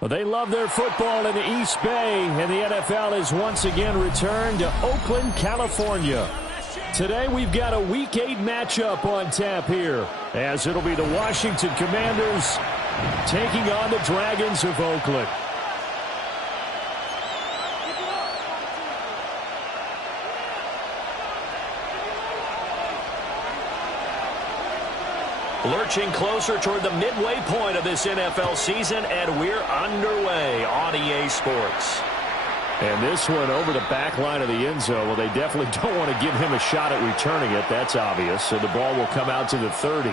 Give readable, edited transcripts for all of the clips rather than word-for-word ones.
Well, they love their football in the East Bay, and the NFL has once again returned to Oakland, California. Today we've got a Week 8 matchup on tap here, as it'll be the Washington Commanders taking on the Dragons of Oakland. Lurching closer toward the midway point of this NFL season, and we're underway on EA Sports. And this one over the back line of the end zone. Well, they definitely don't want to give him a shot at returning it. That's obvious. So the ball will come out to the 30.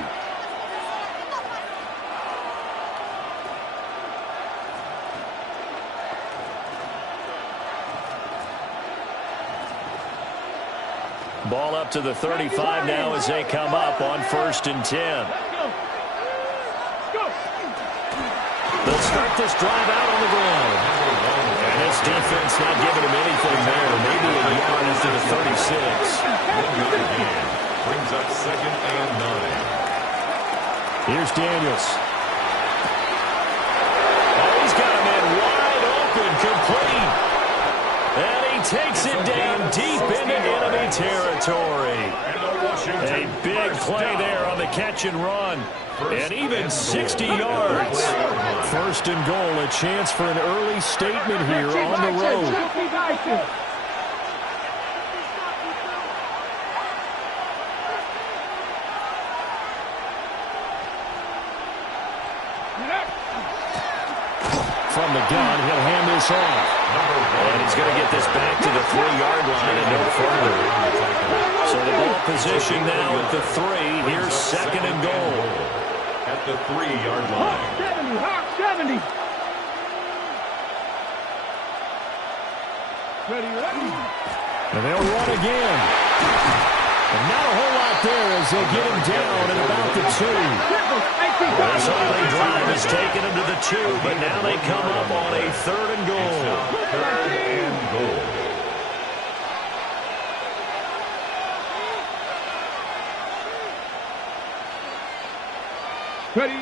Ball up to the 35 now as they come up on 1st and 10. They'll start this drive out on the ground. And this defense not giving him anything there. Maybe a yard into the 36. Brings up 2nd and 9. Here's Daniels. Oh, he's got a man wide open, complete. And he takes it down deep into enemy territory. A big play there on the catch and run. And even 60 yards. 1st and goal, a chance for an early statement here on the road. From the gun, he'll hand this off. And he's going to get this back to the 3-yard line and no further. So the ball position now at the 3. Here's 2nd and goal. At the 3-yard line. 70. Ready. And they'll run again. And not a whole lot there as they get him down at about the 2. This early drive has taken him to the 2, but now they come up on a 3rd and goal. 3rd and goal. Ready.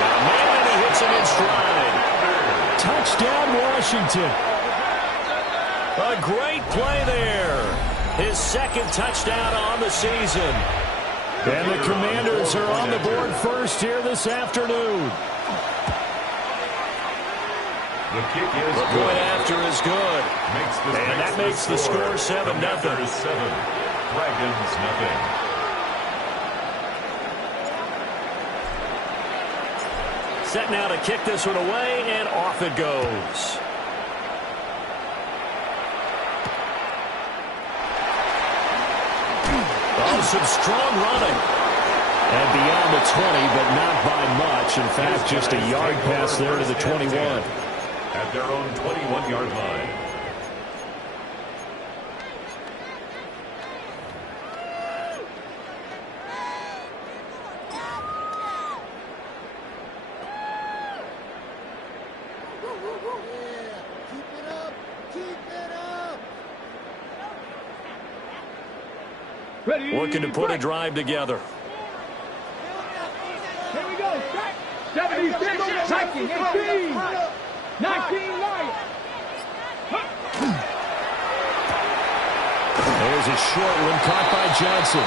Got a man and he hits him in stride. Touchdown, Washington. A great play there. His 2nd touchdown on the season. And the Commanders are on the board first here this afternoon. The kick is the point after is good. And that makes the score 7-0. Dragons nothing. Set now to kick this one away, and off it goes. Oh, some strong running. And beyond the 20, but not by much. In fact, just a yard pass there to the 21. At their own 21-yard line. Looking to put a drive together. Here we go. 76. Attacking. 18. 19. There's a short one caught by Johnson.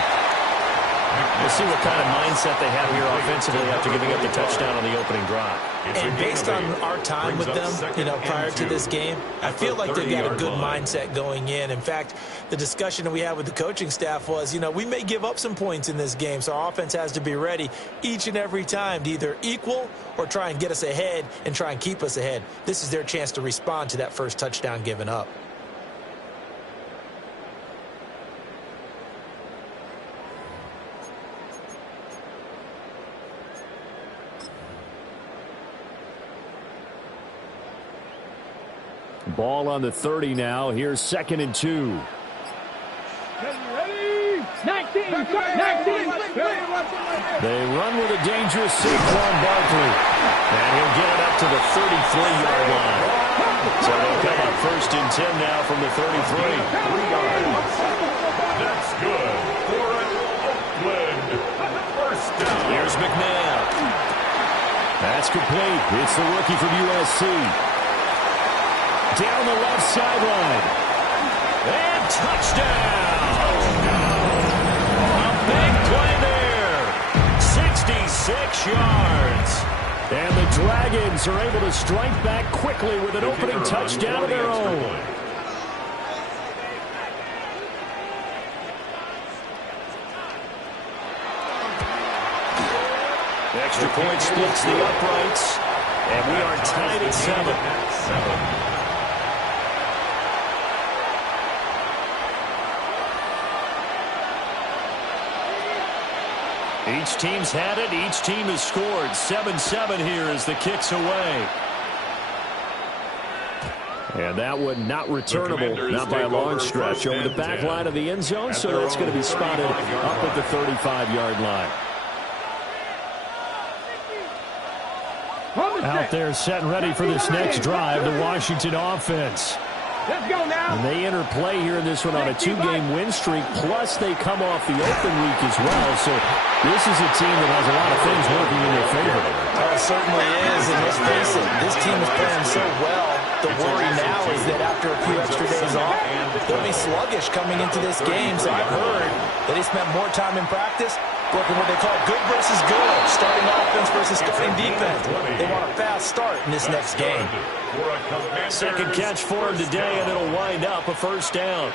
We'll see what kind of mindset they have here offensively after giving up the touchdown on the opening drive. And based on our time with them, prior to this game, I feel like they've got a good mindset going in. In fact, the discussion that we had with the coaching staff was, we may give up some points in this game, so our offense has to be ready each and every time to either equal or try and get us ahead and try and keep us ahead. This is their chance to respond to that first touchdown given up. Ball on the 30 now. Here's 2nd and 2. Ready. 19. They run with a dangerous Saquon Barkley. And he'll get it up to the 33-yard line. So they'll come up 1st and 10 now from the 33. 3 yards. That's good for an Oakland first down. Here's McNabb. That's complete. It's the rookie from USC. Down the left sideline. And touchdown. A big play there. 66 yards. And the Dragons are able to strike back quickly with an opening touchdown of their own. Extra point splits the uprights. And we are tied at 7. Each team's had it. Each team has scored. 7-7 here as the kick's away. And that one not returnable, not by a long stretch, over the back line of the end zone, so that's going to be spotted up at the 35-yard line. Out there set and ready for this next drive, the Washington offense. Let's go now. And they enter play here in this one on a 2-game win streak, plus they come off the open week as well. So this is a team that has a lot of things working in their favor. Oh, it certainly is, and let's face it, this team is playing so well. The worry now is that after a few extra days off, they'll be sluggish coming into this game. So I've heard that they spent more time in practice working what they call good versus good, starting offense versus starting defense. They want a fast start in this next game. Second catch for him today, and it'll wind up a first down.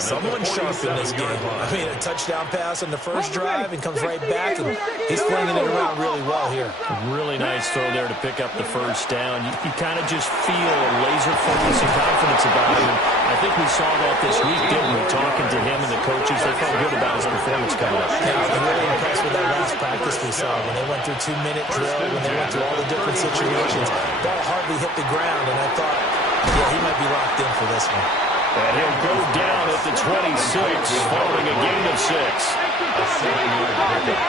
Someone sharp in this game. I mean, a touchdown pass on the first drive and comes right back, and he's flinging it around really well here. Really nice throw there to pick up the first down. You kind of just feel a laser focus and confidence about him. I think we saw that this week, didn't we? Talking to him and the coaches, they felt good about his performance coming up. Yeah, I was really impressed with that last practice we saw. When they went through 2-minute drill, when they went through all the different situations, ball hardly hit the ground, and I thought, yeah, he might be locked in for this one. And he'll go down at the 26 following a gain of 6. A 7-yard pickup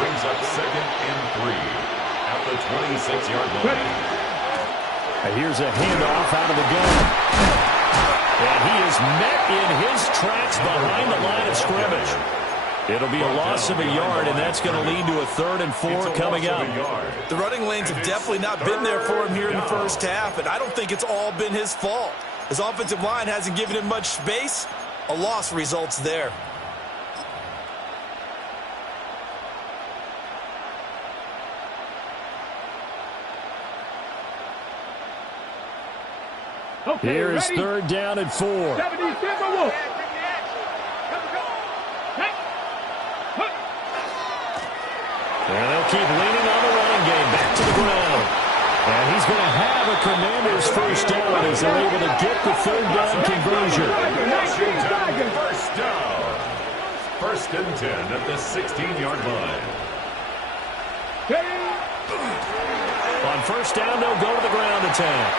brings up 2nd and 3 at the 26-yard line. And here's a handoff out of the gun. And he is met in his tracks behind the line of scrimmage. It'll be a loss of a yard, and that's going to lead to a 3rd and 4 coming up. The running lanes have definitely not been there for him here in the first half, and I don't think it's all been his fault. His offensive line hasn't given him much space. A loss results there. Okay, Here is ready? 3rd down and 4. 70 Timberwolves. And they'll keep leaning on the running game back to the ground. And he's going to have a Commanders first down as they're able to get the 3rd down conversion. First down. 1st and 10 at the 16-yard line. On first down, they'll go to the ground attack.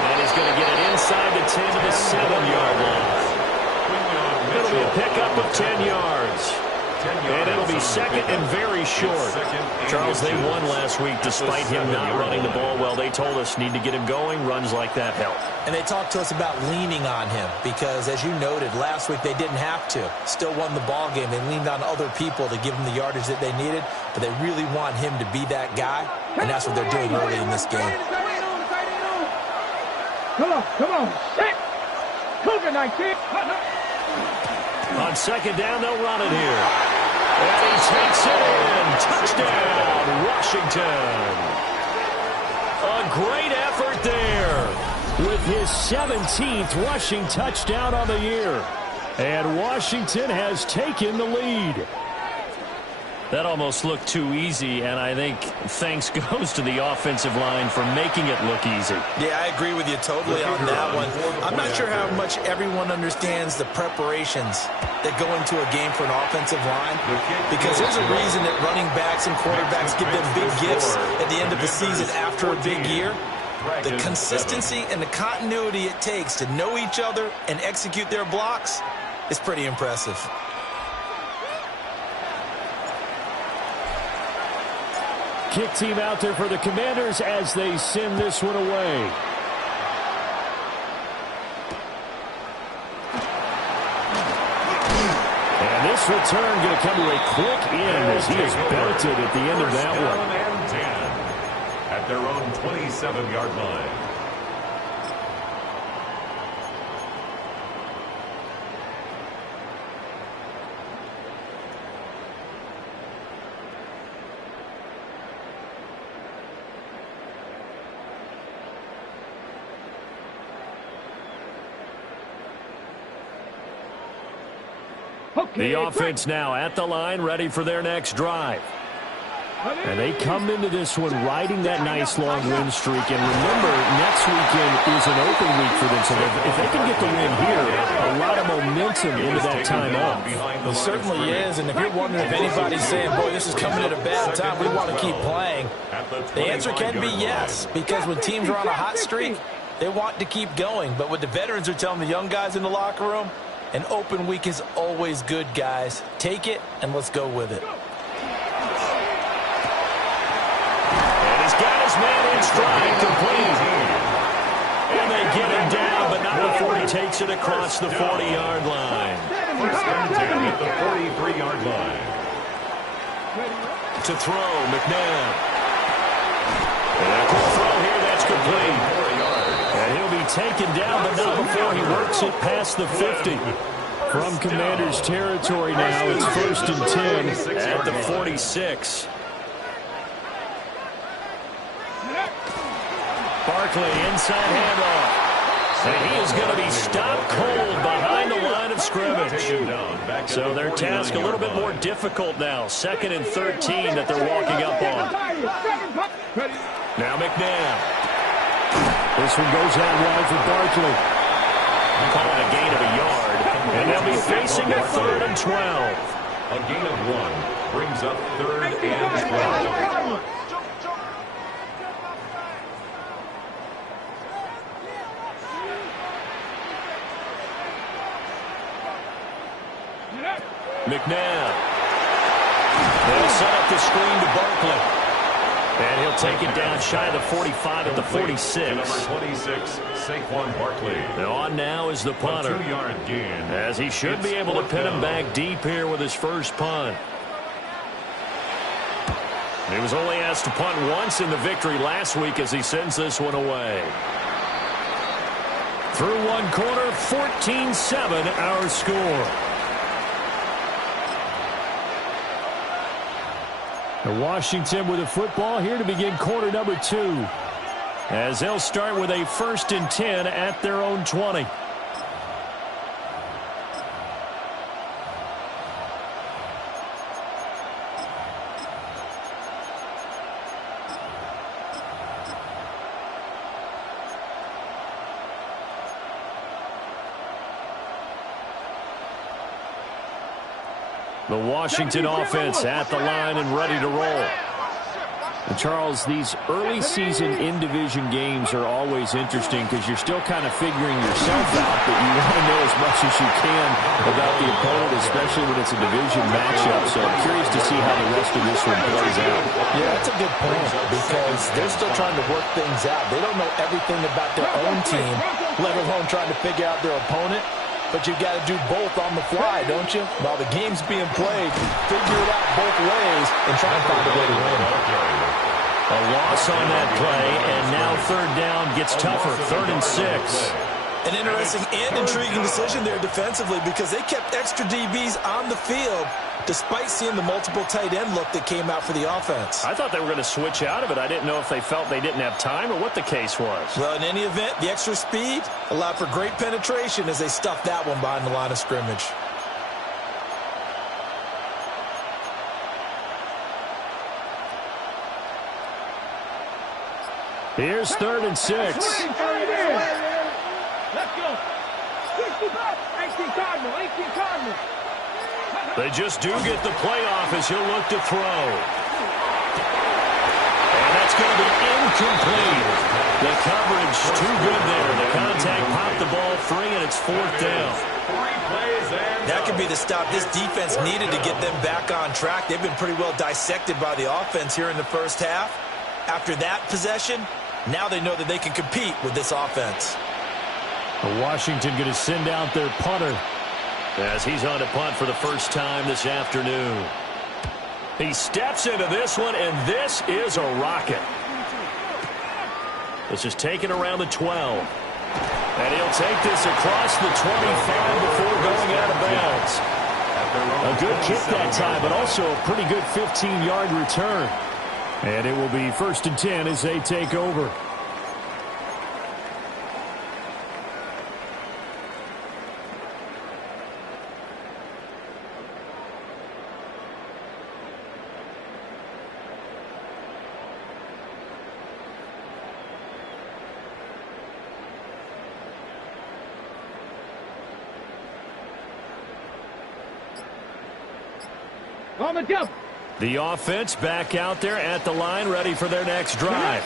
And he's going to get it inside the 10 to the 7-yard line. It'll be a pickup of 10 yards. And it'll be 2nd and very short. Charles, they won last week despite him not running the ball well. They told us need to get him going. Runs like that help. And they talked to us about leaning on him because, as you noted, last week they didn't have to. Still won the ball game. They leaned on other people to give them the yardage that they needed, but they really want him to be that guy, and that's what they're doing early in this game. Come on. Set. Cougar 19. On 2nd down, they'll run it here. And he takes it in. Touchdown, Washington. A great effort there with his 17th rushing touchdown on the year. And Washington has taken the lead. That almost looked too easy, and I think thanks goes to the offensive line for making it look easy. Yeah, I agree with you totally on that one. I'm not sure how much everyone understands the preparations that go into a game for an offensive line, because there's a reason that running backs and quarterbacks give them big gifts at the end of the season after a big year. The consistency and the continuity it takes to know each other and execute their blocks is pretty impressive. Kick team out there for the Commanders as they send this one away. And this return going to come to a quick end as he is belted at the end of that one. And 10 at their own 27-yard line. The offense now at the line, ready for their next drive. And they come into this one riding that nice long win streak. And remember, next weekend is an open week for them. So if they can get the win here, a lot of momentum into that time off. It certainly is. And if you're wondering if anybody's saying, boy, this is coming at a bad time, we want to keep playing, the answer can be yes. Because when teams are on a hot streak, they want to keep going. But what the veterans are telling the young guys in the locker room, an open week is always good, guys. Take it, and let's go with it. And he's got his man in stride, complete. And they get him down, but not before he takes it across the 40-yard line. First and 10 at the 43-yard line. To throw, McNabb. And a quick throw here, that's complete. And he'll be taken down, but not before he works it past the 50. From Commanders territory now, it's first and 10 at the 46. Barkley, inside handoff. And he is going to be stopped cold behind the line of scrimmage. So their task a little bit more difficult now. 2nd and 13 that they're walking up on. Now McNabb. This one goes out wide for Barkley. Call it a gain of a yard. And they'll be facing a 3rd and 12. A gain of 1 brings up 3rd and 12. McNabb. They'll set up the screen to Barkley. And he'll take it down shy of the 45 at the 46. Number 26, Saquon Barkley. Now on now is the punter. 2-yard gain. As he should be able to pin him back deep here with his first punt. He was only asked to punt once in the victory last week as he sends this one away. Through one quarter, 14-7 our score. Washington with the football here to begin quarter number 2. As they'll start with a 1st and 10 at their own 20. The Washington offense at the line and ready to roll. And Charles, these early season in-division games are always interesting because you're still kind of figuring yourself out, but you want to know as much as you can about the opponent, especially when it's a division matchup. So I'm curious to see how the rest of this one plays out. Yeah, that's a good point because they're still trying to work things out. They don't know everything about their own team, let alone trying to figure out their opponent. But you've got to do both on the fly, don't you? While the game's being played, figure it out both ways and try and find a way to win. A loss on that play, and now 3rd down gets tougher, 3rd and 6. An interesting and intriguing decision there defensively because they kept extra DBs on the field despite seeing the multiple tight end look that came out for the offense. I thought they were going to switch out of it. I didn't know if they felt they didn't have time or what the case was. Well, in any event, the extra speed allowed for great penetration as they stuffed that one behind the line of scrimmage. Here's 3rd and 6. Let's go. 18 Cardinal, 18 Cardinal. They just do get the playoff as he'll look to throw. And that's That's going to be incomplete. The coverage too good there. The contact popped the ball free, and it's 4th down. That could be the stop this defense needed to get them back on track. They've been pretty well dissected by the offense here in the first half. After that possession, now they know that they can compete with this offense. Washington going to send out their punter as he's on to punt for the first time this afternoon. He steps into this one, and this is a rocket. This is taken around the 12. And he'll take this across the 25 before going out of bounds. A good kick that time, but also a pretty good 15-yard return. And it will be 1st and 10 as they take over. On the jump. The offense back out there at the line, ready for their next drive.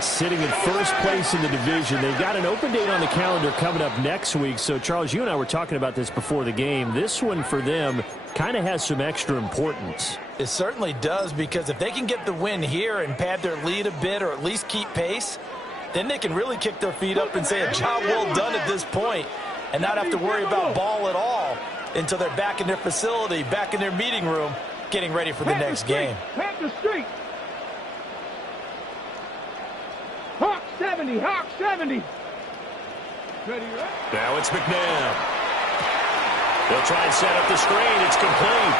Sitting in first place in the division. They've got an open date on the calendar coming up next week. So, Charles, you and I were talking about this before the game. This one for them kind of has some extra importance. It certainly does, because if they can get the win here and pad their lead a bit or at least keep pace, then they can really kick their feet up and say a job well done at this point and not have to worry about ball at all until they're back in their facility, back in their meeting room, getting ready for the next game. Panther Street. Hawk 70. Hawk 70. Ready, right? Now it's McNabb. They'll try and set up the screen. It's complete.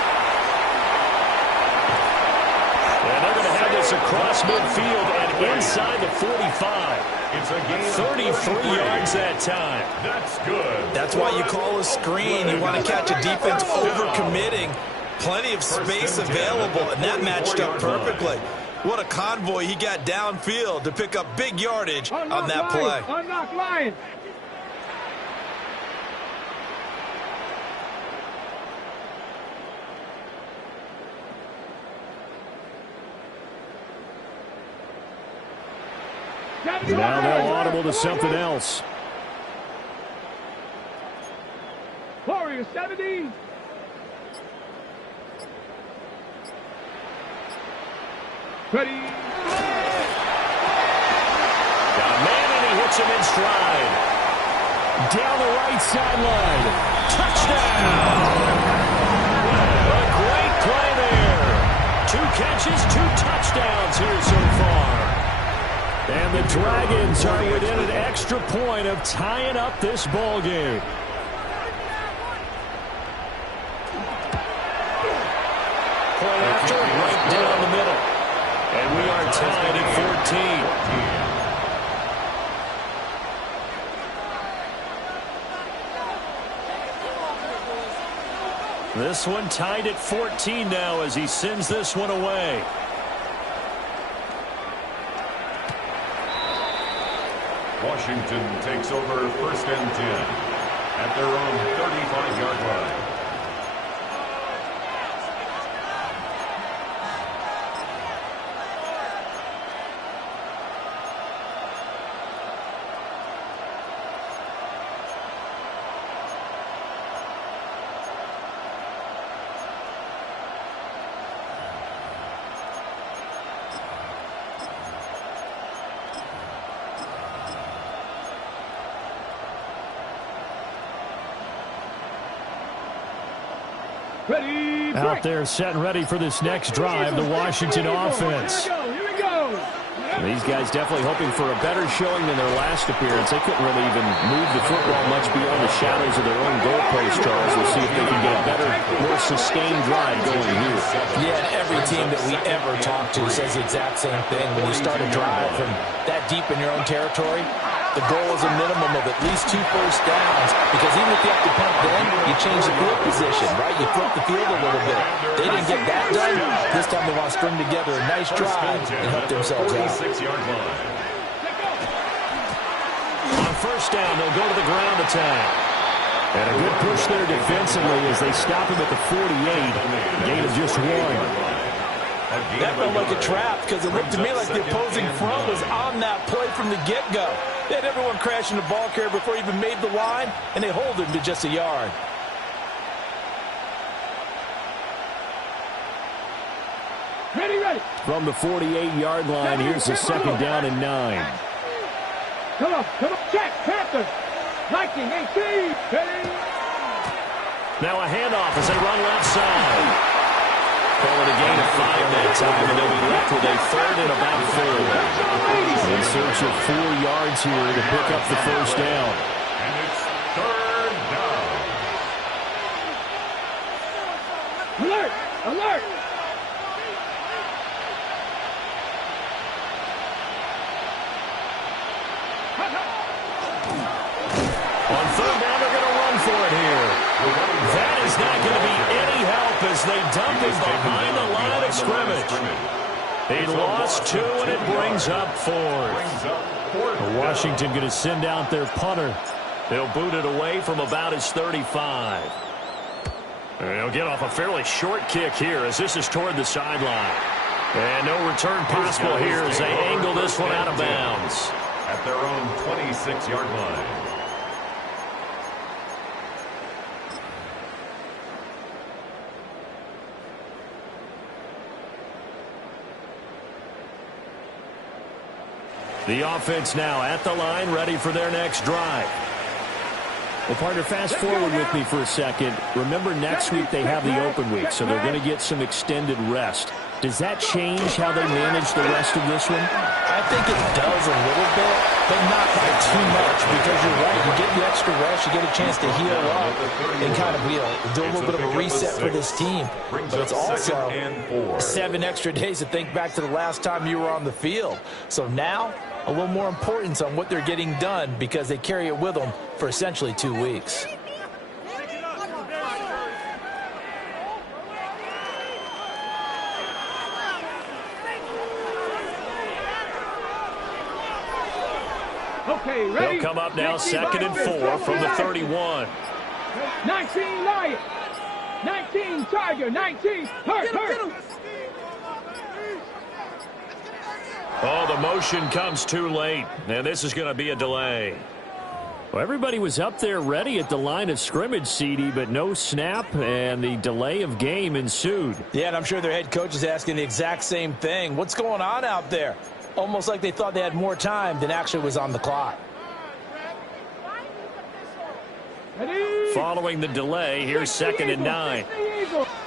And they're going to have this across midfield and inside the 45. It's a gain 33 yards that time. That's good. That's why you call a screen. You want to catch a defense over-committing. Plenty of space available, and that matched up perfectly. What a convoy he got downfield to pick up big yardage on that play. Unlock Lions. Now they'll audible to something else. Warrior 70. Ready. Got a man, and he hits him in stride. Down the right sideline. Touchdown! A great play there. 2 catches, 2 touchdowns here so far. And the Dragons are within an extra point of tying up this ball game. Point after, right down the middle. And we are tied at 14. This one tied at 14 now as he sends this one away. Washington takes over 1st and 10 at their own 35-yard line. Ready. Out there set and ready for this next drive, the Washington offense. Here we go. These guys definitely hoping for a better showing than their last appearance. They couldn't really even move the football much beyond the shadows of their own goalpost, Charles. We'll see if they can get a better, more sustained drive going here. Yeah, and every team that we ever talk to says the exact same thing. When you start a drive from that deep in your own territory, the goal is a minimum of at least 2 first downs, because even if you have to punt then, you change the field position, right? You flip the field a little bit. They didn't get that done. This time they want to string together a nice drive and help themselves out. 46-yard line. On first down, they'll go to the ground attack. And a good push there defensively as they stop him at the 48. Gain of just 1. That felt like a trap because it looked to me like the opposing front was on that play from the get-go. They had everyone crashing the ball carrier before he even made the line, and they hold him to just a yard. Ready, ready. From the 48-yard line, here's a second down and 9. Come on, check, Panthers. 19-18. Ready. Now a handoff as they run left side. Calling a gain of 5 that time, and they'll be left with a third and about 4. In search of 4 yards here to pick up the first down. And it's third down. Alert! Alert! On third down, they're going to run for it here. That is not going to be any help as they dump him behind the line of scrimmage. He lost 2, and it brings up 4th. Washington going to send out their punter. They'll boot it away from about his 35. They'll get off a fairly short kick here as this is toward the sideline. And no return possible here as they angle this one out of bounds. At their own 26-yard line. The offense now at the line, ready for their next drive. Well, partner, fast forward with me for a second. Remember, next week they have the open week, so they're going to get some extended rest. Does that change how they manage the rest of this one? I think it does a little bit, but not by too much, because you're right. You get the extra rest, you get a chance to heal up and kind of do a little bit of a reset for this team. But it's also 7 extra days to think back to the last time you were on the field. So now, a little more importance on what they're getting done because they carry it with them for essentially 2 weeks. Okay, ready. They'll come up now, 2nd and 4 from the 31. 19 Lion. 19 Tiger. 19 Hurt. Oh, the motion comes too late, and this is going to be a delay. Well, everybody was up there ready at the line of scrimmage, CD, but no snap, and the delay of game ensued. Yeah, and I'm sure their head coach is asking the exact same thing. What's going on out there? Almost like they thought they had more time than actually was on the clock. Ready. Following the delay, here's 2nd and 9.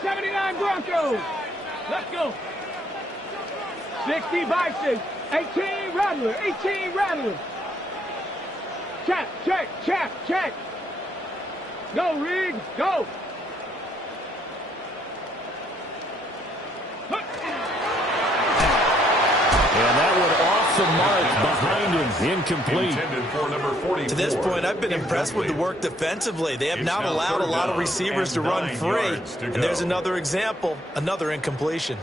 79 Broncos. Let's go. 60 Bison. 18 Rattler. 18 Rattler. Check. Go, Reed. Go. And that one off the mark behind him, incomplete. To this point, I've been impressed with the work defensively. They have not allowed a lot of receivers to run free. And there's another example, another incompletion.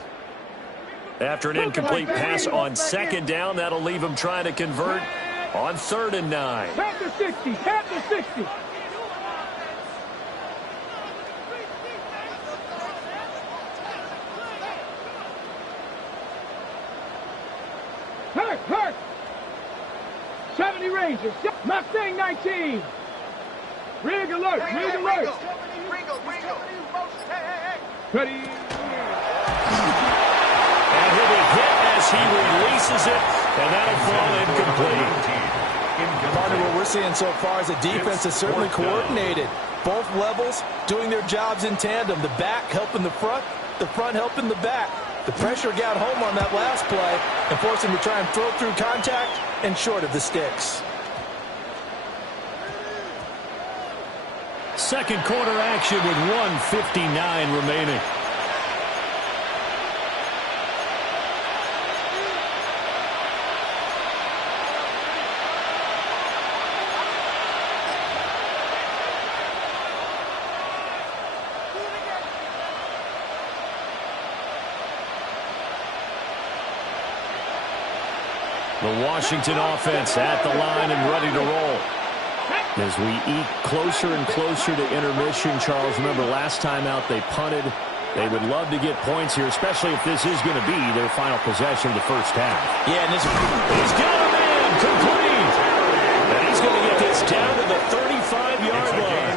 After an incomplete pass on 2nd down, that'll leave him trying to convert on 3rd and 9. Panther 60. Panther 60. Hurt. 70 Rangers. Mustang 19. Rig alert. Ready. And he'll be hit as he releases it, and that'll fall incomplete. Partner, what we're seeing so far is a defense that's certainly coordinated. Both levels doing their jobs in tandem. The back helping the front helping the back. The pressure got home on that last play and forced him to try and throw through contact and short of the sticks. Second quarter action with 1:59 remaining. The Washington offense at the line and ready to roll. As we eke closer and closer to intermission, Charles, remember last time out they punted They would love to get points here, especially if this is going to be their final possession of the first half. Yeah, and this he's got him in, complete. And he's going to get this down to the 35-yard line.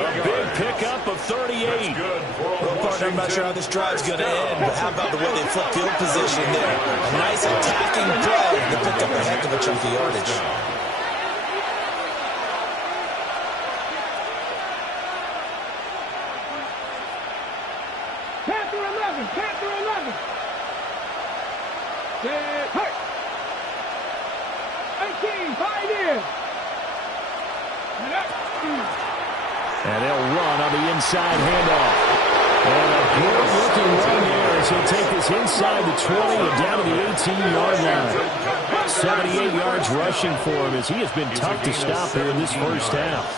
A big pickup of 38. Well, partner, I'm not sure how this drive's going to end, but how about the way they flip field position there? A nice attacking play to pick up a heck of a chunk of yardage. Panther 11. Hurt. 18, 5 in. And they'll run on the inside handoff. And a good-looking run there as he'll take this inside the 20 and down to the 18-yard line. 78 yards rushing for him as he has been tough to stop here in this first half.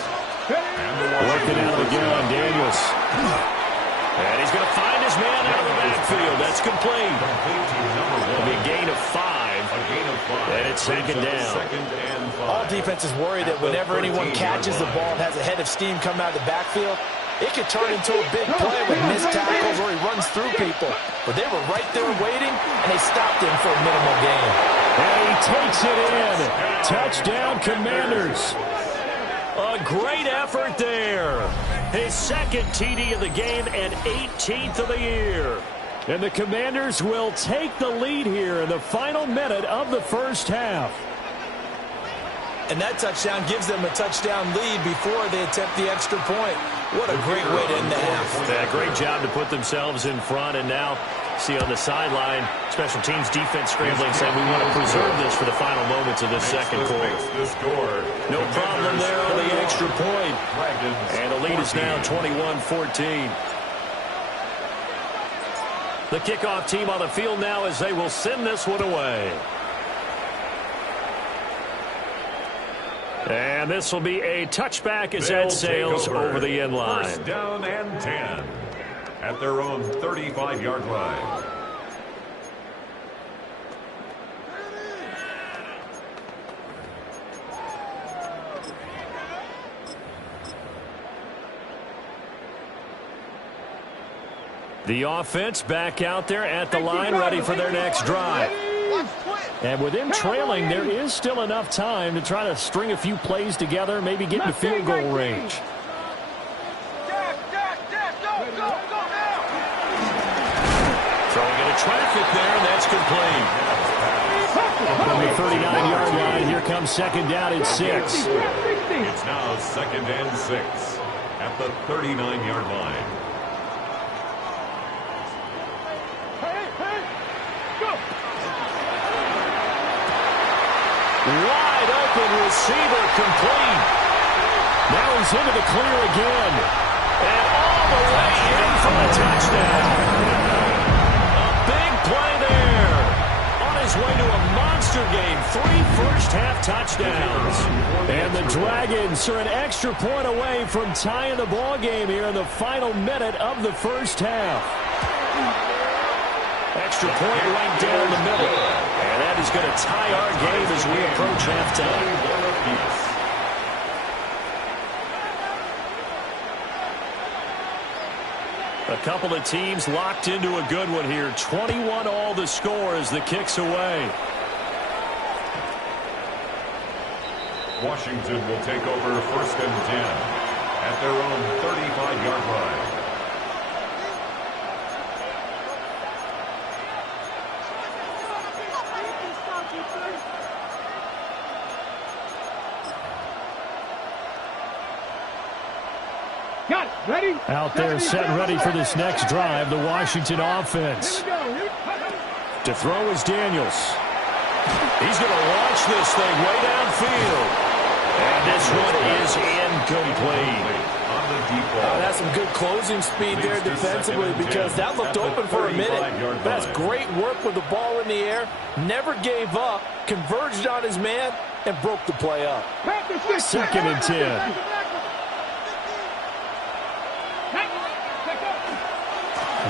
Working out of the gun, Daniels. And he's going to find his man out of the backfield. That's complete. It'll be a gain of 5. And it's second down. All defenses worry that whenever anyone catches the ball and has a head of steam coming out of the backfield, it could turn into a big play with missed tackles or he runs through people. But they were right there waiting, and they stopped him for a minimal gain. And he takes it in. Touchdown, Commanders. A great effort there. His second TD of the game and 18th of the year. And the Commanders will take the lead here in the final minute of the first half. And that touchdown gives them a touchdown lead before they attempt the extra point. What a great way to end the half. Yeah, great job to put themselves in front. And now, see on the sideline, special teams defense scrambling, saying we want to preserve this for the final moments of this second quarter. No problem there on the extra point. And the lead is now 21-14. The kickoff team on the field now as they will send this one away. And this will be a touchback as that sails over the end line. First down and 10 at their own 35-yard line. The offense back out there at the line, ready for their next drive. And with them trailing, there is still enough time to try to string a few plays together, maybe get into field goal range. Throwing into traffic there, and that's complete. From the 39-yard line, here comes second down and 6. It's now second and 6 at the 39-yard line. Wide open receiver complete. Now he's into the clear again. And all the way in for the touchdown. A big play there. On his way to a monster game. 3 first-half touchdowns. And the Dragons are an extra point away from tying the ball game here in the final minute of the first half. Extra point right down the middle. And that is going to tie our game as we approach halftime. A couple of teams locked into a good one here. 21 all the score as the kick's away. Washington will take over first and 10 at their own 35-yard line. Got it. Ready? Out there set ready for this next drive, the Washington offense. To throw is Daniels. He's going to launch this thing way downfield. And this one is incomplete. That's some good closing speed there defensively because that looked open for a minute. That's great work with the ball in the air. Never gave up, converged on his man, and broke the play up. Second and 10.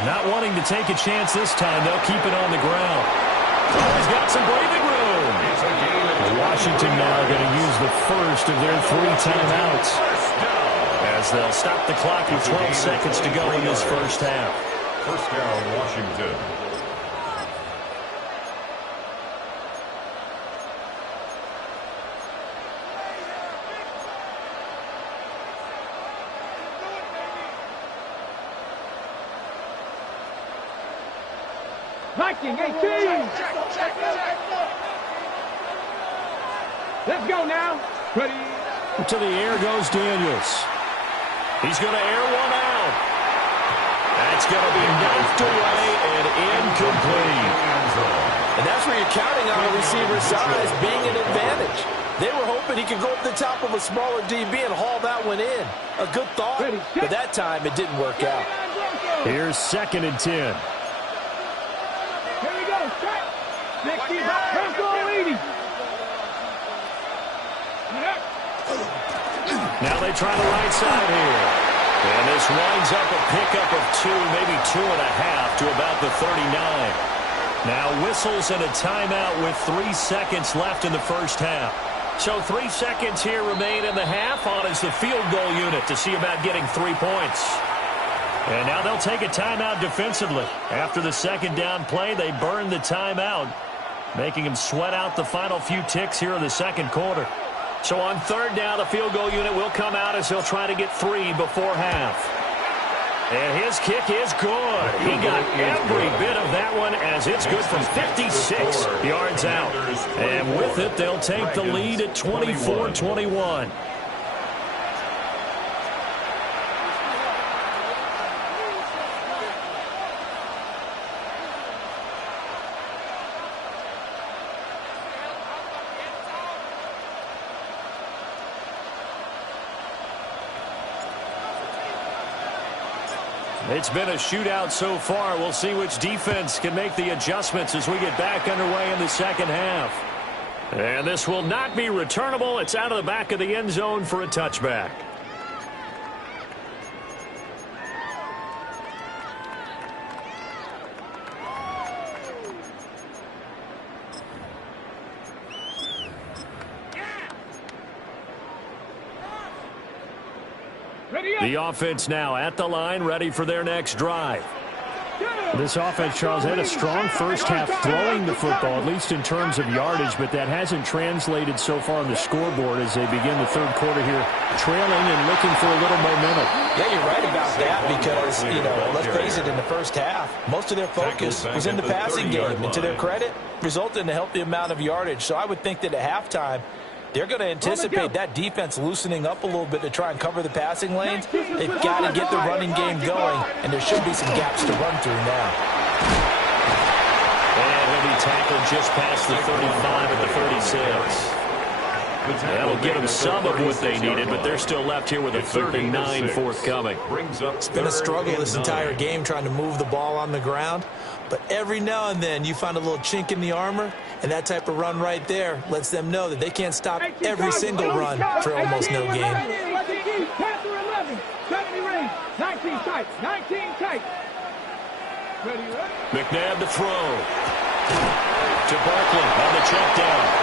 Not wanting to take a chance this time, they'll keep it on the ground. Oh, he's got some breathing room. Washington now going to use the first of their 3 timeouts as they'll stop the clock with 12 seconds to go in this first half. First down, Washington. Viking 18. Let's go now. Ready. To the air goes Daniels. He's going to air one out. That's going to be knocked away and incomplete. And that's where you're counting on the receiver's size being an advantage. They were hoping he could go up the top of a smaller DB and haul that one in. A good thought, but that time it didn't work out. Here's 2nd and 10. Here we go. Strike. Next is Bronco leading. Now they try the right side here. And this winds up a pickup of 2, maybe 2.5 to about the 39. Now whistles and a timeout with 3 seconds left in the first half. So 3 seconds here remain in the half on as the field goal unit to see about getting 3 points. And now they'll take a timeout defensively. After the second down play, they burn the timeout, making them sweat out the final few ticks here in the second quarter. So on 3rd down, the field goal unit will come out as he'll try to get 3 before half. And his kick is good. He got every bit of that one as it's good from 56 yards out. And with it, they'll take the lead at 24-21. It's been a shootout so far. We'll see which defense can make the adjustments as we get back underway in the second half. And this will not be returnable. It's out of the back of the end zone for a touchback. The offense now at the line, ready for their next drive. This offense, Charles, had a strong first half throwing the football, at least in terms of yardage, but that hasn't translated so far on the scoreboard as they begin the third quarter here, trailing and looking for a little momentum. Yeah, you're right about that because, let's face it, in the first half, most of their focus was in the passing game. And to their credit, resulted in a healthy amount of yardage. So I would think that at halftime, they're going to anticipate that defense loosening up a little bit to try and cover the passing lanes. They've got to get the running game going, and there should be some gaps to run through now. And he'll be tackled just past the 35 at the 36. That'll get them some of what they needed, but they're still left here with a 39 forthcoming. It's been a struggle this entire game trying to move the ball on the ground, but every now and then you find a little chink in the armor, and that type of run right there lets them know that they can't stop every single run for almost no gain. 19 tight. McNabb to throw. To Barkley on the check down.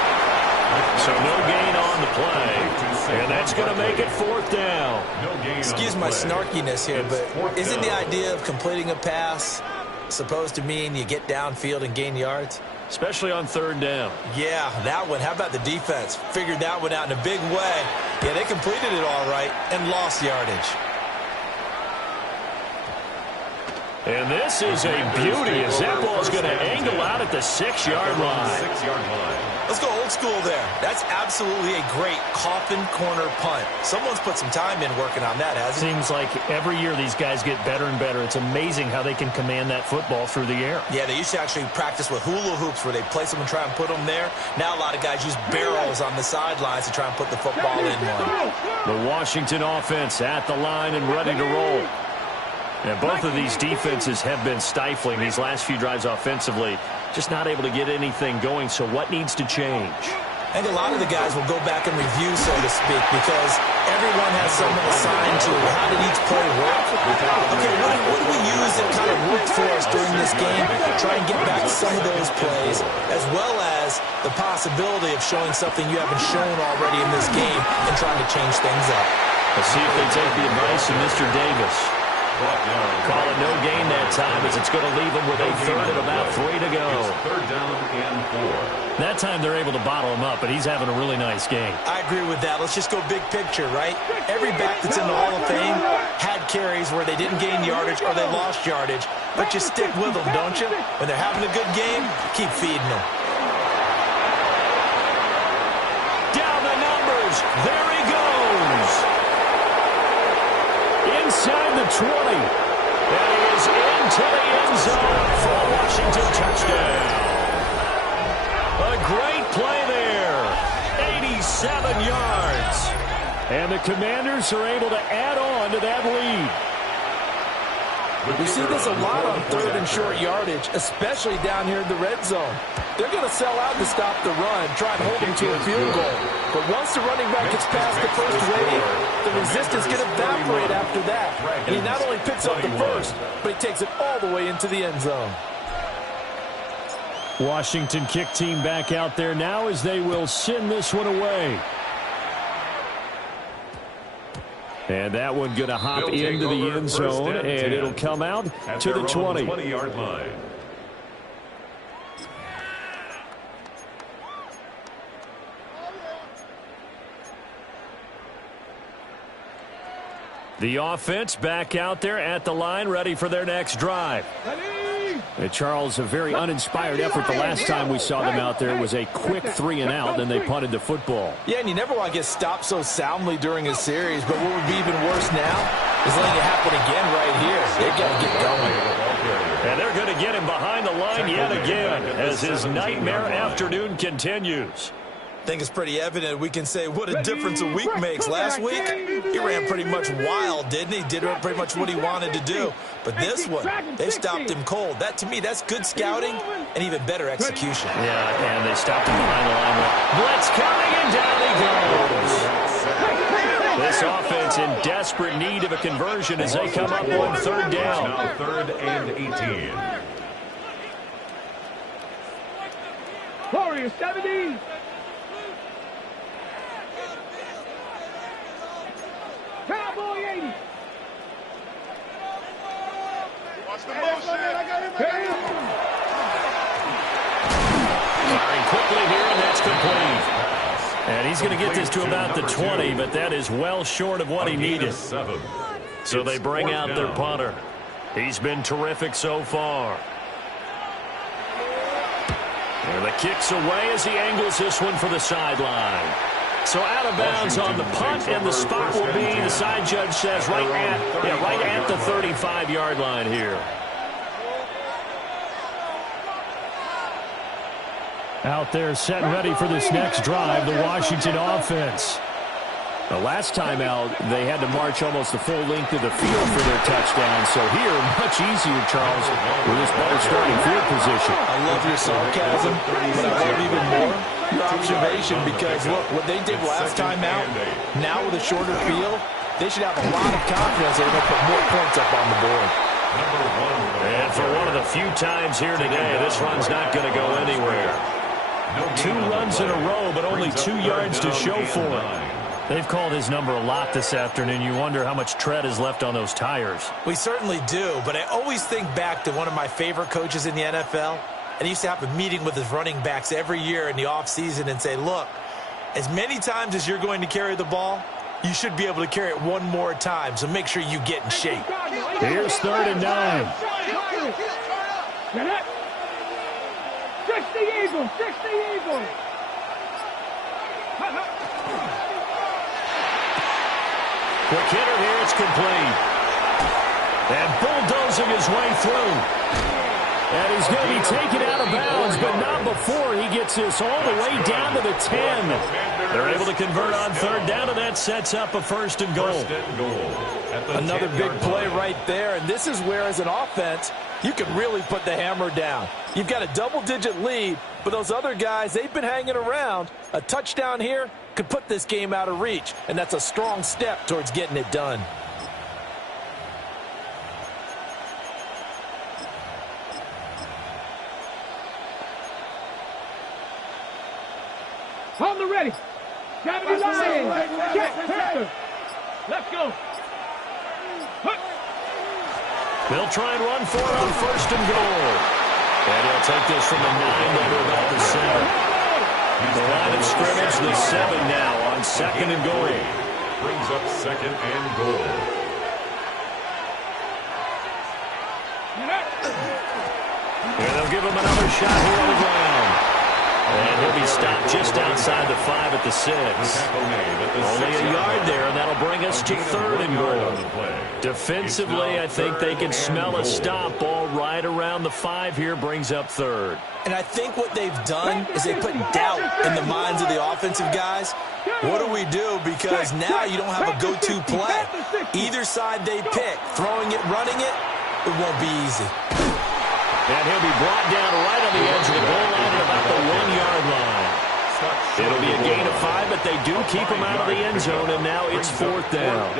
So no gain on the play. And that's going to make it 4th down. Excuse my snarkiness here, but isn't the idea of completing a pass supposed to mean you get downfield and gain yards? Especially on 3rd down. Yeah, that one. How about the defense? Figured that one out in a big way. Yeah, they completed it all right and lost yardage. And this is a beauty as that ball is going to angle out at the 6-yard line. Let's go old school there. That's absolutely a great coffin corner punt. Someone's put some time in working on that, hasn't he? Seems like every year these guys get better and better. It's amazing how they can command that football through the air. Yeah, they used to actually practice with hula hoops where they place them and try and put them there. Now a lot of guys use barrels on the sidelines to try and put the football in one. The Washington offense at the line and ready to roll. And both of these defenses have been stifling these last few drives offensively. Just not able to get anything going, so what needs to change? I think a lot of the guys will go back and review, so to speak, because everyone has someone assigned to how did each play work. Okay, what do we use that kind of worked for us during this game? Try and get back some of those plays, as well as the possibility of showing something you haven't shown already in this game and trying to change things up. Let's see if they take the advice of Mr. Davis. Calling no gain that time as it's going to leave them with a third and about 3 to go. Third down and 4. That time they're able to bottle him up, but he's having a really nice game. I agree with that. Let's just go big picture, right? Every back that's in the Hall of Fame had carries where they didn't gain yardage or they lost yardage, but you stick with them, don't you? When they're having a good game, keep feeding them. Down the numbers. There he goes. Inside the 20. And he is into the end zone for a Washington touchdown. A great play there. 87 yards. And the Commanders are able to add on to that lead. We see this a lot on third and short yardage, especially down here in the red zone. They're going to sell out to stop the run, try and hold him to a field goal. But once the running back gets past the first wave, the resistance can evaporate after that. And he not only picks up the first, but he takes it all the way into the end zone. Washington kick team back out there now as they will send this one away. And that one going to hop into the end zone, and it'll come out to the 20. 20-yard line. The offense back out there at the line, ready for their next drive. And Charles, a very uninspired effort the last time we saw them out there. It was a quick 3 and out, then they punted the football. Yeah, and you never want to get stopped so soundly during a series, but what would be even worse now is letting it happen again right here. They've got to get going. And they're going to get him behind the line yet again as his nightmare afternoon continues. I think it's pretty evident we can say what a difference a week makes. Last week, he ran pretty much wild, didn't he? Did pretty much what he wanted to do. But this one, they stopped him cold. That, to me, that's good scouting and even better execution. Yeah, and they stopped him behind the line. Blitz coming, and down he goes. This offense in desperate need of a conversion as they come up on third down. Now third and 18. Warriors 70. Cowboy 80. Watch the motion. Firing quickly here, and that's complete. And he's going to get this to about the 20, but that is well short of what he needed. So they bring out their punter. He's been terrific so far. And the kick's away as he angles this one for the sideline. So out of bounds on the punt, and the spot will be, the side judge says, right at the 35-yard line here. Out there set and ready for this next drive, the Washington offense. The last time out, they had to march almost the full length of the field for their touchdown. So here, much easier, Charles, with this better starting field position. I love your sarcasm, but I love even more your observation, because look, what they did last time out, now with a shorter field, they should have a lot of confidence they're going to put more points up on the board. And for one of the few times here today, this run's not going to go anywhere. 2 runs in a row, but only 2 yards to show for it. They've called his number a lot this afternoon. You wonder how much tread is left on those tires. We certainly do, but I always think back to one of my favorite coaches in the NFL, and he used to have a meeting with his running backs every year in the offseason and say, look, as many times as you're going to carry the ball, you should be able to carry it one more time, so make sure you get in shape. Here's 3rd and 9. 60 Eagles, 60 Eagles. Quick hitter here, it's complete. And bulldozing his way through. And he's going to be taken out of bounds, but not before he gets this all the way down to the 10. They're able to convert on 3rd down, and that sets up a 1st and goal. Another big play right there, and this is where, as an offense, you can really put the hammer down. You've got a double-digit lead, but those other guys, they've been hanging around. A touchdown here could put this game out of reach, and that's a strong step towards getting it done. On the ready. 70 Lions. Check. Let's go. They'll try and run for it on first and goal. And he'll take this from the 9 down to about the 7. The line of scrimmage, the 7 now on second and goal. Brings up second and goal. Here they'll give him another shot here on the ground. And he'll be stopped just outside the 5 at the 6. Only a yard there, and that'll bring us to third and goal. Defensively, I think they can smell a stop. Ball right around the 5 here brings up third. And I think what they've done is they put doubt in the minds of the offensive guys. What do we do? Because now you don't have a go-to play. Either side they pick, throwing it, running it, it won't be easy. And he'll be brought down right on the edge of the goal line at about the 1-yard line. It'll be a gain of 5, but they do keep him out of the end zone, and now it's fourth down.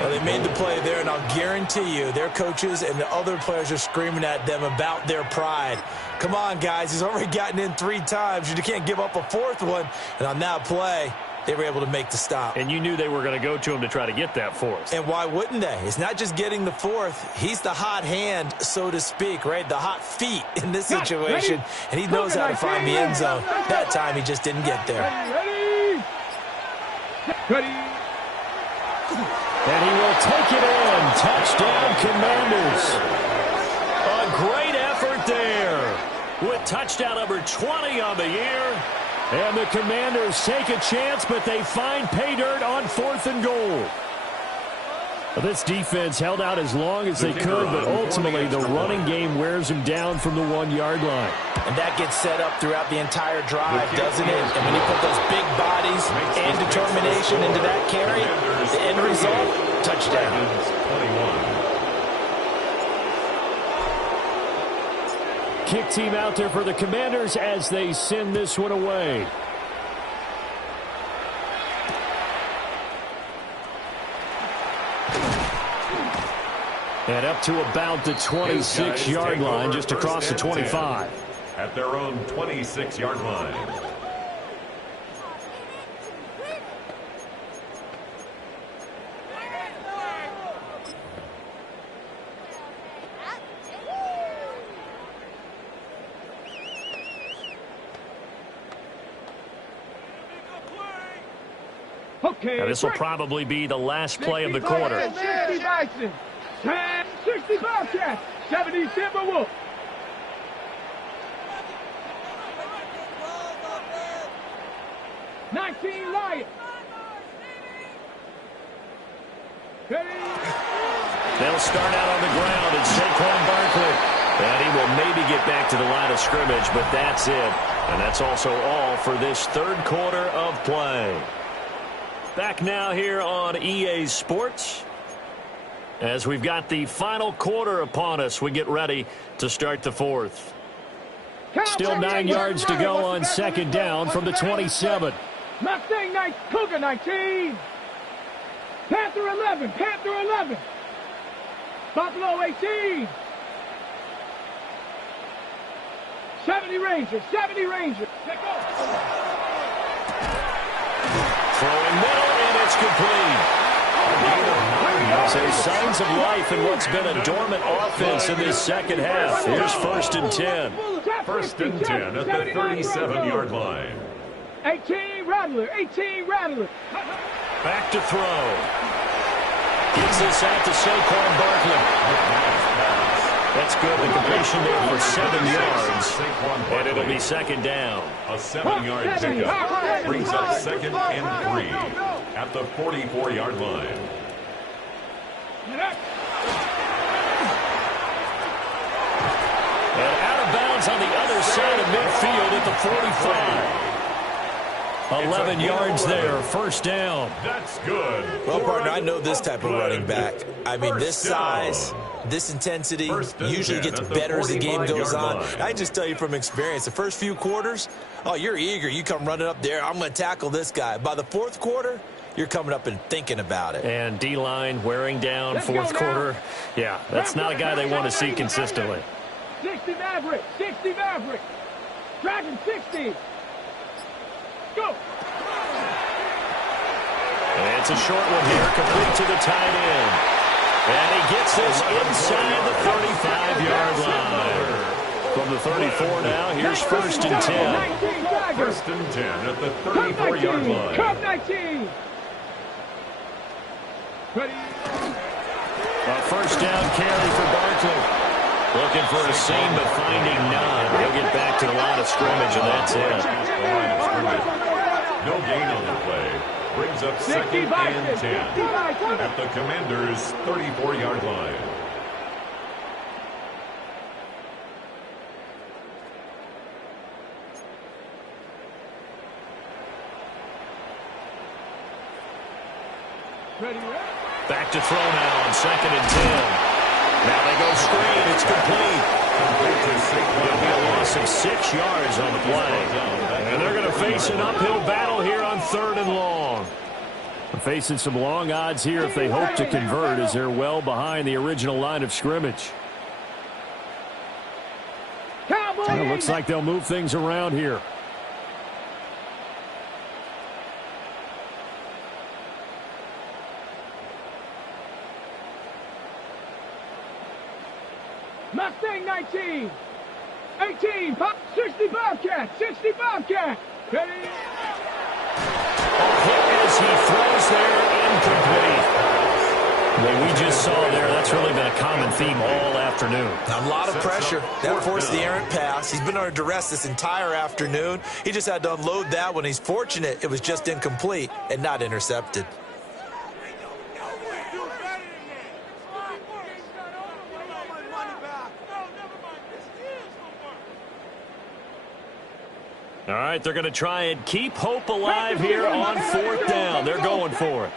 Well, they made the play there, and I'll guarantee you their coaches and the other players are screaming at them about their pride. Come on, guys. He's already gotten in 3 times. You can't give up a 4th one. And on that play, they were able to make the stop. And you knew they were going to go to him to try to get that 4th. And why wouldn't they? It's not just getting the 4th. He's the hot hand, so to speak, right? The hot feet in this situation. And he knows how to find the end zone. That time he just didn't get there. And he will take it in. Touchdown, Commanders. A great effort there with touchdown number 20 on the year. And the Commanders take a chance, but they find pay dirt on 4th and goal. This defense held out as long as they could, but ultimately the running game wears them down from the 1-yard line. And that gets set up throughout the entire drive, doesn't it? And when you put those big bodies and determination into that carry, the end result, touchdown. 21. Kick team out there for the Commanders as they send this one away. And up to about the 26-yard line, just across the 25. At their own 26-yard line. Okay. Now this will probably be the last play of the quarter. 60 Bison, 10, 60 Bobcats, 70 Timberwolves. Lions. They'll start out on the ground, and Saquon Barkley. And he will maybe get back to the line of scrimmage, but that's it. And that's also all for this third quarter of play. Back now here on EA Sports. As we've got the final quarter upon us, we get ready to start the fourth. Still 9 yards to go on second down from the 27. Mustang 9, Cougar 19. Panther 11, Panther 11. Buffalo 18. 70 Rangers, 70 Rangers. Throwing middle, and it's complete. So signs of life in what's been a dormant offense in this second half. Here's 1st and 10. 1st and 10 at the 37-yard line. 18 Rattler, 18 Rattler. Back to throw. Gets this out to Saquon Barkley. That's good. The completion there for 7 yards. And it'll be second down. A 7-yard pickup brings up 2nd and 3 at the 44-yard line. And out of bounds on the other side of midfield at the 45. 11 yards there, 1st down. That's good. Well, partner, I know this type of running back. I mean, this size, this intensity usually gets better as the game goes on. I just tell you from experience, the first few quarters, oh, you're eager. You come running up there, I'm going to tackle this guy. By the 4th quarter, you're coming up and thinking about it. And D-line wearing down 4th quarter. Yeah, that's not a guy they want to see consistently. 60 Maverick, 60 Maverick. Dragon 60. Go. And it's a short one here, complete to the tight end. And he gets this inside the 35-yard line. From the 34 now, here's 1st and 10. 1st and 10 at the 34-yard line. Cup 19. Ready. A 1st down carry for Barkley. Looking for a seam, but finding none. He'll get back to the line of scrimmage, and that's it. No gain on the play. Brings up 2nd and 10 at the Commanders' 34-yard line. Back to throw now on 2nd and 10. Now they go screen. It's complete. It'll be a loss of 6 yards on the play. And they're going to face an uphill battle here on 3rd and long. Facing some long odds here if they hope to convert, as they're well behind the original line of scrimmage. It looks like they'll move things around here. Mustang 19. 18. 60 Bobcat. 60 Bobcat. Ready. As he throws there, incomplete. What we just saw there, that's really been a common theme all afternoon. A lot of pressure. That forced the errant pass. He's been under duress this entire afternoon. He just had to unload that one. He's fortunate it was just incomplete and not intercepted. All right, they're going to try and keep hope alive here on 4th down. They're going for it.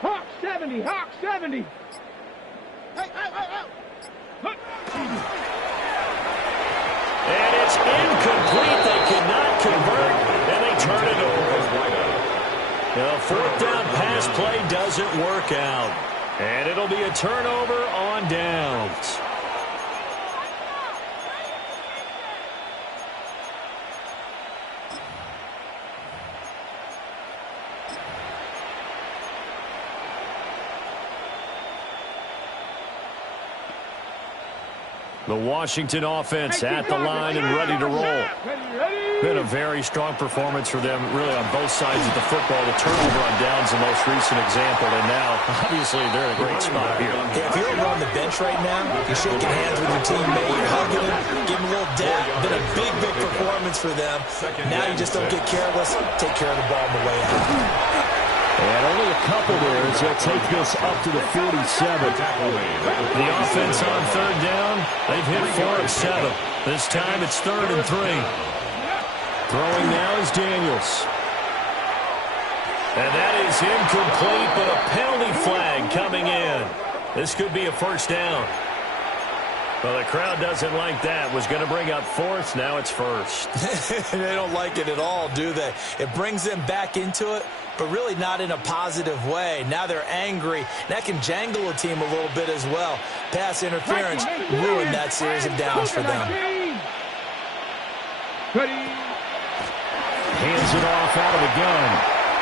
Hawk 70. Hawk 70. And it's incomplete. They cannot convert, and they turn it over. The 4th down pass play doesn't work out. And it'll be a turnover on downs. The Washington offense at the line and ready to roll. Been a very strong performance for them, really, on both sides of the football. The turnover on downs, the most recent example, and now, obviously, they're in a great spot here. Yeah, if you're over on the bench right now, you're shaking hands with your teammate, you're hugging him, give him a little dap. Been a big, big performance for them. Now you just don't get careless. Take care of the ball on the way out. And only a couple there as they'll take this up to the 47. The offense on 3rd down, they've hit 4 of 7. This time it's 3rd and 3. Throwing now is Daniels. And that is incomplete, but a penalty flag coming in. This could be a 1st down. Well, the crowd doesn't like that. Was going to bring up 4th. Now it's 1st. They don't like it at all, do they? It brings them back into it, but really not in a positive way. Now they're angry. That can jangle a team a little bit as well. Pass interference ruined that series of downs for them. Hands it off out of the gun.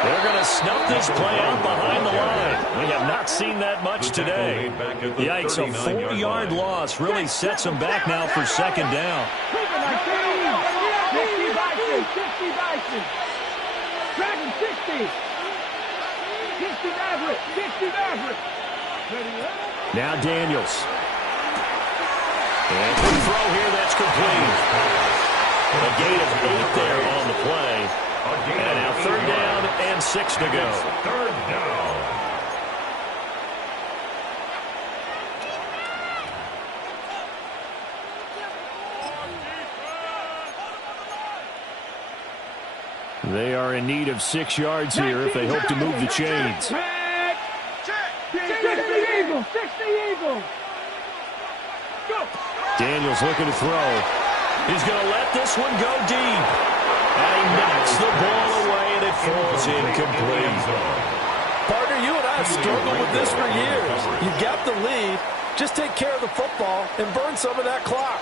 They're going to snuff this play out behind the line. We have not seen that much today. Yikes, a 4-yard loss really sets them back now for 2nd down. 60 Bison. 60 Bison. Dragon 60. 60 Maverick. 60 Maverick. Now Daniels. And the throw here, that's complete. A gain of 8 there on the play. And now 3rd down and 6 to go. 3rd down. They are in need of 6 yards here if they hope to move the chains. 60 Eagles. 60 Eagles. Go. Daniels looking to throw. He's going to let this one go deep. And he knocks the ball away, and it falls incomplete. Partner, you and I have struggled with this for years. You've got the lead. Just take care of the football and burn some of that clock.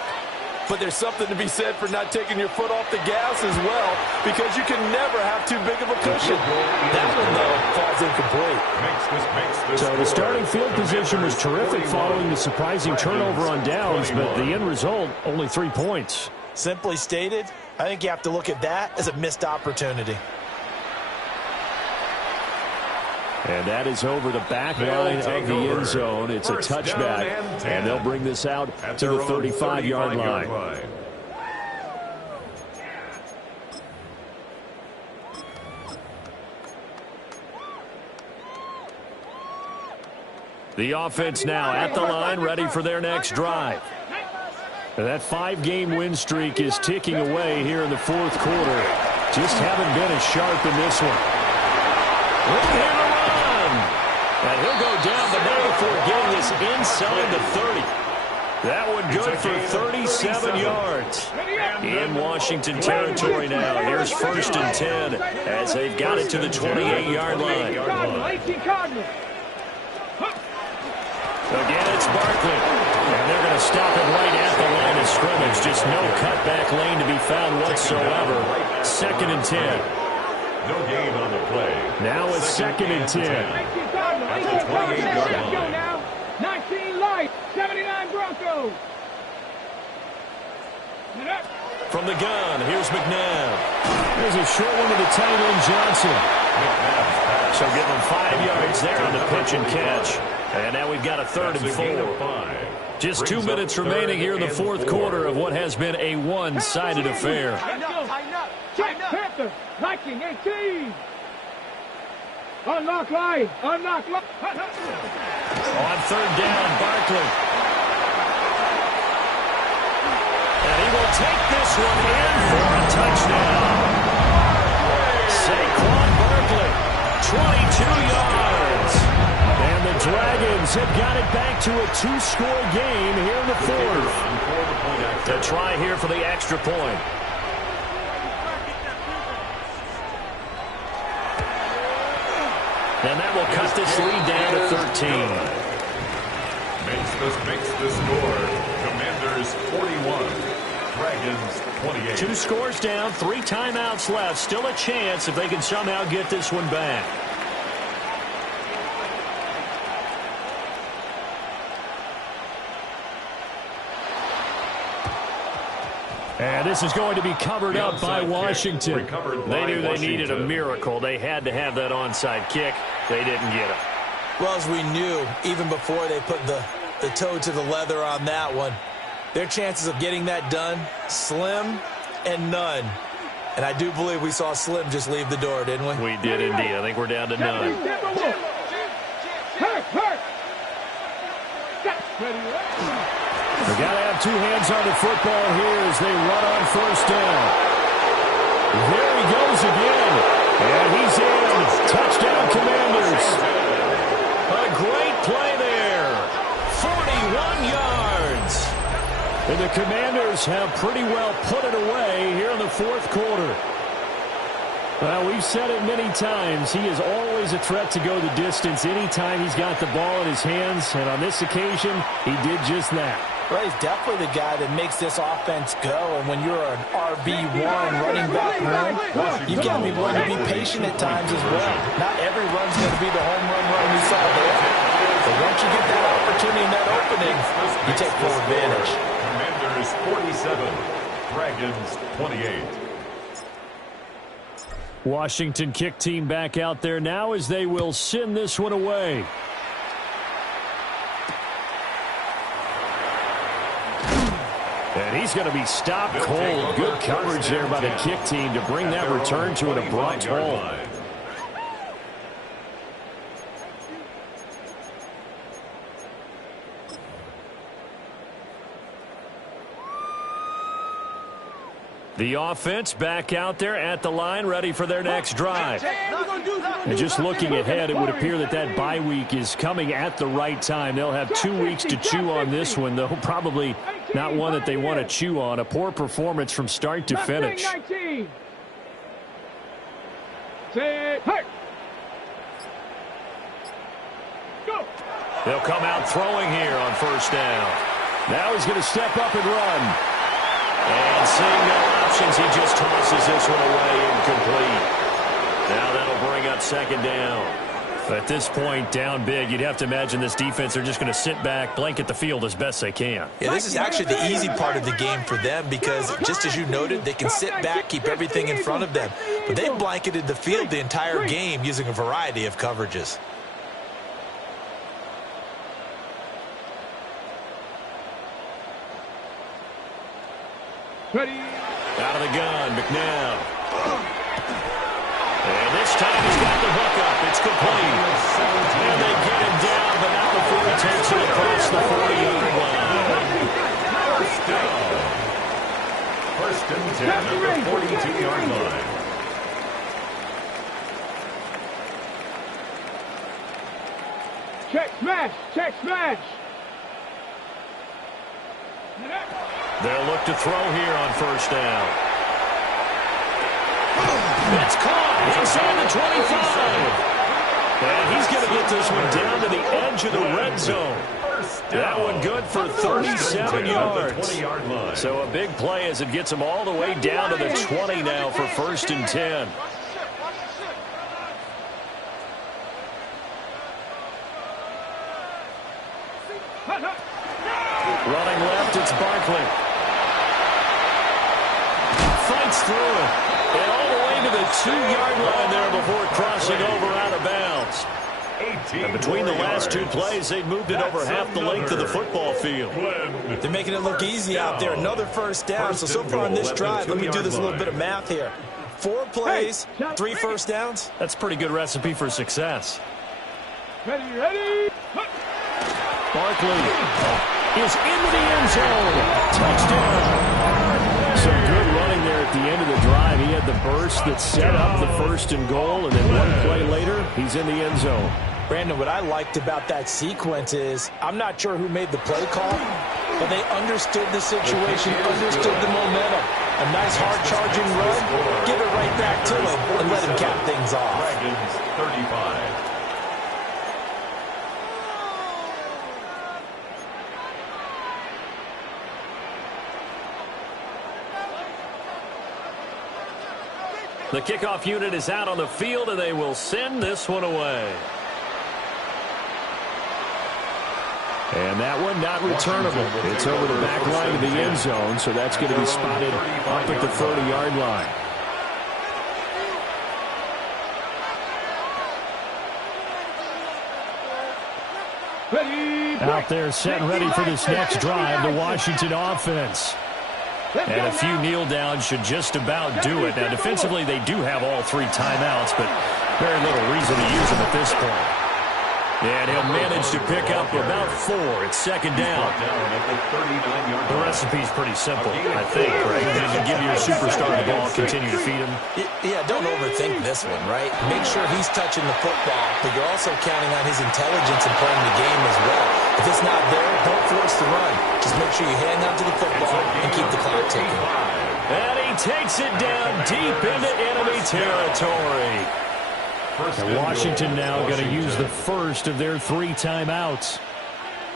But there's something to be said for not taking your foot off the gas as well, because you can never have too big of a cushion. That one, though, falls incomplete. So the starting field position was terrific following the surprising turnover on downs, but the end result, only 3 points. Simply stated, I think you have to look at that as a missed opportunity. And that is over the back line of the end zone. It's a touchback, and they'll bring this out to the 35-yard line. The offense now at the line, ready for their next drive. That 5-game win streak is ticking away here in the fourth quarter. Just haven't been as sharp in this one. Looking here to run. And he'll go down, but not before getting this inside the 30. That one good for 37 yards. In Washington territory now. Here's 1st and 10 as they've got it to the 28-yard line. Again, it's Barkley. And they're going to stop it right at the line of scrimmage. Just no cutback lane to be found whatsoever. 2nd and 10. No gain on the play. Now it's 2nd and 10. At the 28-yard line. 19 light, 79 Broncos. From the gun, here's McNabb. There's a short one to the tight end, Johnson. So give him 5 yards there on the pitch and catch. And now we've got a 3rd and 4. Just 2 minutes remaining here in the fourth quarter of what has been a one-sided affair. Check Panther, 1918. Unlock line, unlock line. On 3rd down, Barkley. And he will take this one in for a touchdown. Saquon Barkley, 22 yards. And the Dragons have got it back to a 2-score game here in the fourth. To try here for the extra point. And that will cut this lead down to 13. Makes the score. Commanders 41. Dragons 28. 2 scores down, 3 timeouts left. Still a chance if they can somehow get this one back. And this is going to be covered up by Washington. They knew they needed a miracle. They had to have that onside kick. They didn't get it. Well, as we knew, even before they put the toe to the leather on that one, their chances of getting that done, slim and none. And I do believe we saw Slim just leave the door, didn't we? We did indeed. I think we're down to none. They've got to have 2 hands on the football here as they run on 1st down. There he goes again. And he's in. Touchdown, Commanders. A great play there. 41 yards. And the Commanders have pretty well put it away here in the fourth quarter. Well, we've said it many times. He is always a threat to go the distance anytime he's got the ball in his hands. And on this occasion, he did just that. Well, he's definitely the guy that makes this offense go. And when you're an RB1 running back, you've got to be willing to be patient at times as well. Not every run's going to be the home run we saw there. But once you get that opportunity and that opening, you take full advantage. Commanders 47, Dragons 28. Washington kick team back out there now as they will send this one away. And he's going to be stopped cold. Good coverage there by the kick team to bring that return to an abrupt halt. The offense back out there at the line, ready for their next drive. And just looking ahead, it would appear that that bye week is coming at the right time. They'll have 2 weeks to chew on this one, though probably not one that they want to chew on. A poor performance from start to finish. They'll come out throwing here on 1st down. Now he's going to step up and run. And seeing no options, he just tosses this one away incomplete. Now that'll bring up second down. At this point, down big, you'd have to imagine this defense, they're just going to sit back, blanket the field as best they can. Yeah, this is actually the easy part of the game for them because, just as you noted, they can sit back, keep everything in front of them. But they've blanketed the field the entire game using a variety of coverages. Ready. Out of the gun, McNabb. And this time he's got the hook up. It's complete. And they get him down, but not before he takes it across the 40-yard line. First down. First and 10 at the 42-yard line. Check smash. Check smash. They'll look to throw here on first down. It's caught inside the 25. And he's going to get this one down to the edge of the red zone. That one good for 37 yards. So a big play as it gets him all the way down to the 20 now for first and 10. Running left, it's Barkley. Fights through it. And all the way to the 2-yard line there before crossing over out of bounds. And between the last two plays, they moved it over half the length of the football field. They're making it look easy out there. Another first down. So far on this drive, let me do this little bit of math here. 4 plays, 3 first downs. That's a pretty good recipe for success. Ready. Barkley is into the end zone. Touchdown. Some good running there at the end of the drive. He had the burst that set up the first and goal, and then one play later, he's in the end zone. Brandon, what I liked about that sequence is I'm not sure who made the play call, but they understood the situation, understood the momentum. A nice hard-charging run, give it right back to him, and let him cap things off. Dragons 35. The kickoff unit is out on the field, and they will send this one away. And that one not returnable. It's over the back line of the end zone, so that's going to be spotted up at the 30-yard line. Out there set ready for this next drive, the Washington offense. And a few kneel downs should just about do it. Now, defensively, they do have all 3 timeouts, but very little reason to use them at this point. And he'll manage to pick up about 4. It's second down. The recipe's pretty simple, I think, right? You give your superstar the ball, continue to feed him. Yeah, don't overthink this one, right? Make sure he's touching the football, but you're also counting on his intelligence in playing the game as well. If it's not there, don't force the run. Just make sure you hang on to the football and keep the clock ticking. And he takes it down deep into enemy territory. And Washington now going to use the first of their 3 timeouts.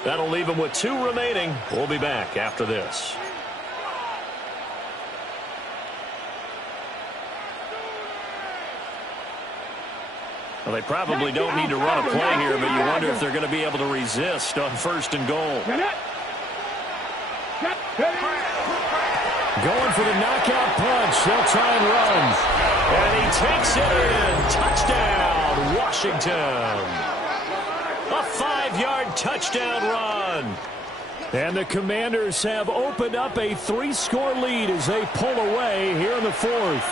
That'll leave them with 2 remaining. We'll be back after this. Well, they probably don't need to run a play here, but you wonder if they're going to be able to resist on first and goal. Going for the knockout punch. They'll try and run. And he takes it in. Touchdown, Washington. A 5-yard touchdown run. And the Commanders have opened up a 3-score lead as they pull away here in the 4th.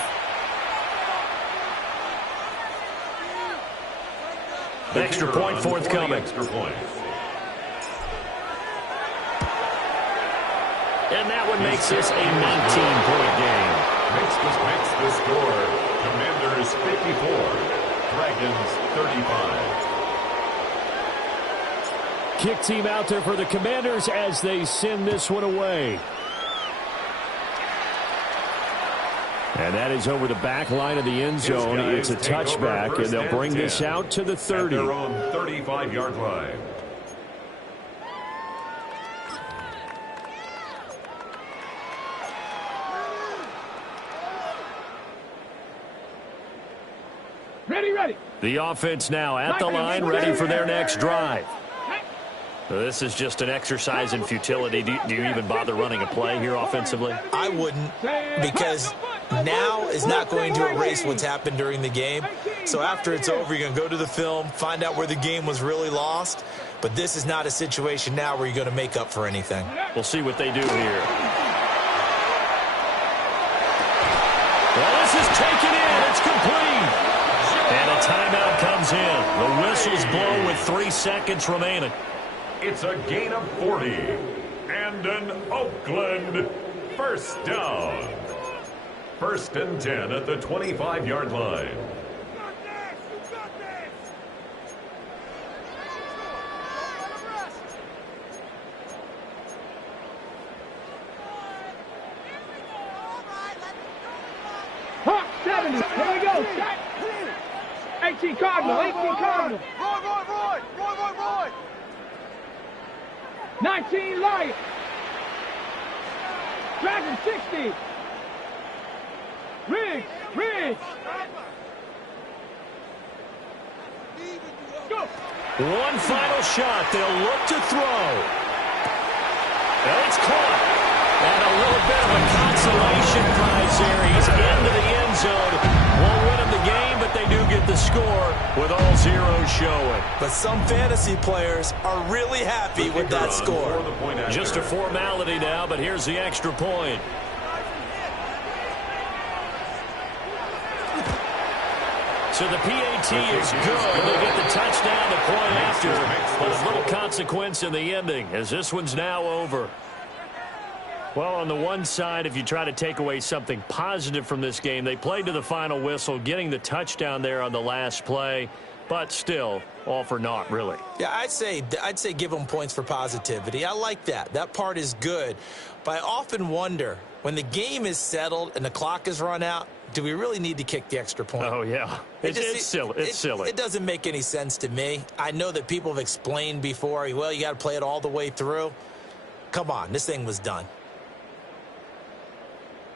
Extra point forthcoming. And that one makes this a 19-point game. Makes the score. Commanders 54. Dragons 35. Kick team out there for the Commanders as they send this one away. And that is over the back line of the end zone. It's a touchback, and they'll bring this out to the 30. At their own 35-yard line. Ready. The offense now at the line, ready for their next drive. This is just an exercise in futility. Do you even bother running a play here offensively? I wouldn't, because now is not going to erase what's happened during the game. So after it's over, you're going to go to the film, find out where the game was really lost. But this is not a situation now where you're going to make up for anything. We'll see what they do here. Well, this is taken in. It's complete. And a timeout comes in. The whistles blow with 3 seconds remaining. It's a gain of 40 and an Oakland first down. 1st and 10 at the 25-yard line. Hawk 70. Here we go. 18 Cardinal. 18 Cardinal. Roy. 19 Lion. Dragon 60. Riggs. Go. One final shot. They'll look to throw. And it's caught. And a little bit of a consolation prize there. He's into the end zone. Won't win him the game, but they do get the score with all zeros showing. But some fantasy players are really happy with that score. Just a formality now, but here's the extra point. So the PAT is good. They get the touchdown, the point after, but a little consequence in the ending as this one's now over. Well, on the one side, if you try to take away something positive from this game, they played to the final whistle, getting the touchdown there on the last play, but still, all for naught, really. Yeah, I'd say give them points for positivity. I like that. That part is good. But I often wonder, when the game is settled and the clock is run out, do we really need to kick the extra point? Oh, yeah. It's silly. It's silly. It doesn't make any sense to me. I know that people have explained before, well, you got to play it all the way through. Come on, this thing was done.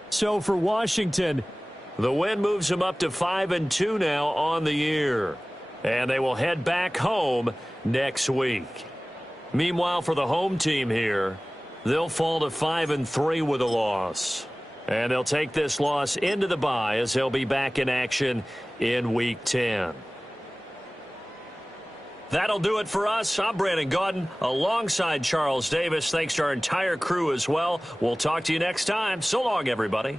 So for Washington, the win moves them up to 5-2 now on the year. And they will head back home next week. Meanwhile, for the home team here, they'll fall to 5-3 with a loss. And they'll take this loss into the bye as they'll be back in action in Week 10. That'll do it for us. I'm Brandon Gaudin alongside Charles Davis. Thanks to our entire crew as well. We'll talk to you next time. So long, everybody.